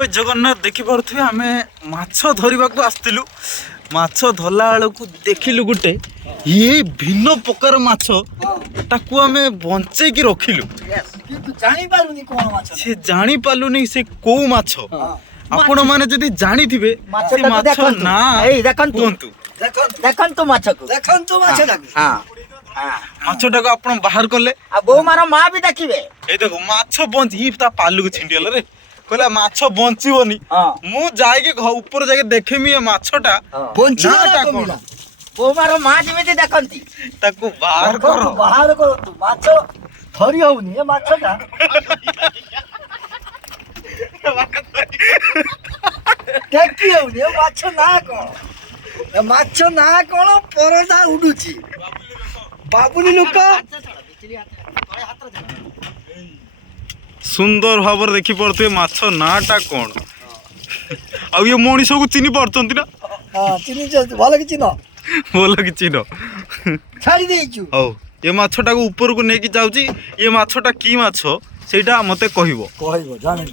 जगन्नाथ देखिपे आम माछ धरवाक आसलु माछ धरला बेलू देखिलु गोटे ये भिन्न प्रकार माछ ताकू आम बंचे रखिलु से जानी पालुनी से कौ माछ आपण मैंने जदि जानी थे माछ ना कहतु माछटा को आप बाहर कले बो मार माँ भी देखिए ये देखो माछ बंची पालू को छिंडीगला रे कहला माछ बंचीबनी मु जाके ऊपर जाके देखेमी ये माछटा बंचीला कोन बो मार माँ जेमिति देखंती ताको बाहर करो तू माछ धरी होउनी ए माछटा देखि होउनी ए माछ ना कोन परदा उडुची बाबुनी लोक सुंदर भाव देखी पड़े माछ नाटा कौन आ ये मनीष को चिन्ह पार्टी ना भल कि चिन्ह बोल कि चिन्ह छाड़ी देइछु हौ ये माछटा को ऊपर को लेकिन जाऊँ ये माछटा की माछ सेटा मते कहबो जानि